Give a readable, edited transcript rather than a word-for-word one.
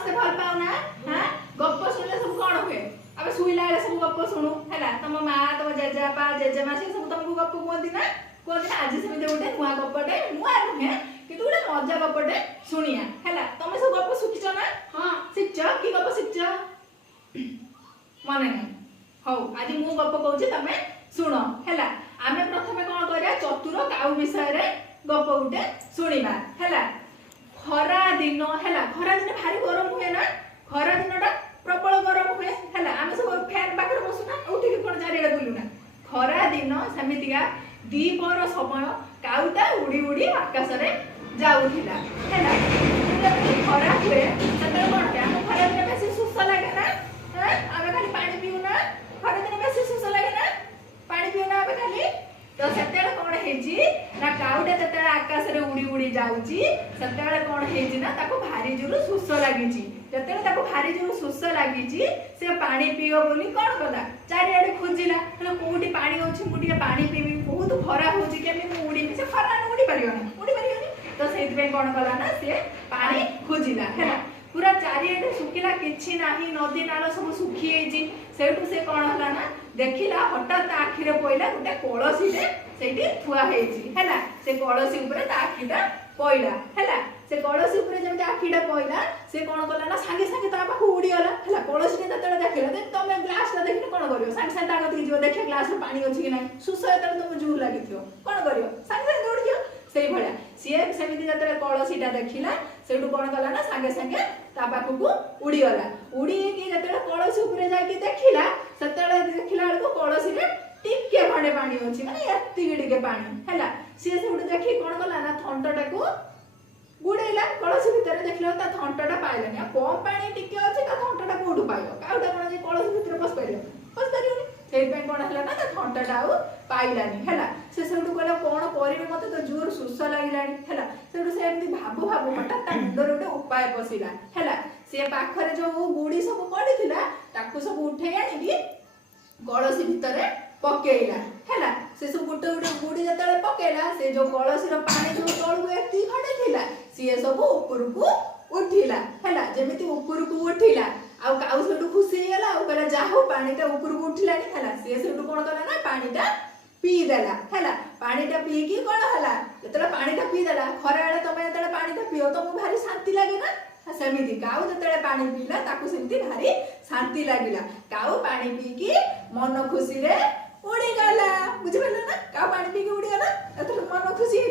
समस्त भल पाउना हां गप सुनले सब कोन हुए अब सुइला रे सब गप सुनु हैला तम मां तम जेजेपा जेजेमा से सब तुमको गप कोंदी ना आज सेमिते गोटे नुआ गपटे नुआ नुहे किंतु गोटे मजा गपटे सुनिया हैला तमे सब गप सुखिछ ना हां शिक्ष की गप शिक्ष माने नहीं हौ आज मु गप कहूची तमे सुनो हैला आमे प्रथमे कोन करिया चतुर काउ विषय रे गप गोटे सुनिबा हैला खरा दिन हैला खरा दिन भारी गरम हुए ना खरा दिनटा प्रबल गरम हुए हैला आमे सब फैन पाखरे बसुना उठी के कोन चारिडे बुलुना खरा दिन समितिका दीपर समय काउटा उड़ी उड़ी आकाश रे जाउथिला हैला खरा हुए तते कोन के हम खरा दिन बेसी सुस्त लागे ना आमे खाली पानी पिउ ना खरा दिन बेसी सुस्त लागे ना पानी पिउ ना आमे खाली तो सतेला कोन हेजी ना काउटा तते आकाश रे उड़ी उड़ी जाउची सतेला कोन हेजी ना ताको भारी जोर सुस्त लागीची जतेला ताको भारी जोर सुस्त लागीची से पानी पियो बोली कोन कला चारि आडे खोजिला हला कोठी पानी होची मुटिया पानी पीबी बहुत खरा होची केमे मु उडी से खरा न उडी परियोनी तो सेति पे कोन कला ना से पानी खोजिला हैला पूरा चारि आडे सुखिला किछि नाही नदी नाल सब सुखी हेजी सेटु से कोन हला ना देखिला हठात आखिरे पइला गुटे कळसी रे सेठी थुआ हेजी हैला से कळसी ऊपर ता आखिटा पइला हैला से कळसी ऊपर जेमते आखिटा पइला से कोन कला ना संगे संगे ता पाखु उडी गला हैला कळसी ने ततळे देखिला दे तमे ग्लास ला देखिने कोन करियो संगे संगे तागत कि जो देखिया ग्लास में पानी अछि कि नै सुसय तळे तुम जूर लागिथियो कोन करियो संगे संगे दौड़ जियो सेई भळ्या सीए सेमिति जतळे कळसीटा देखिला सेटु कोन कला ना संगे संगे ता पाखु को उडी गला उडी कि जतळे कळसी ऊपर जाय कि देखिला सतळे देखिला को कळसी रे टिके खंडे पानी अछि माने एत्ति गिडके पानी हैला सीए सेटु देखि कोन कला ना थंटटा को गुडेला कळसी भितर देखिला ता थंटटा पाइलानी आ कम पानी टिके अछि का थंटटा कोडु पाइयो काउटा कोन जे कळसी भितर पस परियोनी सेइ पे कोन हला ना ता थंटटा आ पाइलानी हैला से सेटु कहला कोन करिवे मते तो जोर सुस लागिलानी हैला सेटु से एमती भाबु भाबु हटा ता मुंडर उठे उपाय पसिला हैला से पाखरे जो गुडी सब पडिथिला ताकू सब उठे आनी कि कळसी भितरे पकेइला हैला से सब गुटे गुटे गुडी जतले पकेइला से जो कळसी रो पानी जो तळु एती खडे थिला सिए सब ऊपर को उठिला हैला जेमिति ऊपर को उठिला आ काउ सेटु खुशी गेला आ कहला जाहो पानीटा ऊपर को उठिलानी हैला सिए सेटु कोन कला ना पानीटा पी देला हैला पानीटा पी की कोन हला जतले पानीटा पी देला खरा आले तमे जतले पानीटा पियो तो भारी शांति लागे ना सेमिति काउ जतले पानी पीला ताकू सेमिति भारी शांति लागिला काउ पानी पी की मन खुशी रे उड़ी गला बुझिबला ना काउ पानी पी की उड़ी गला एतले मन खुशी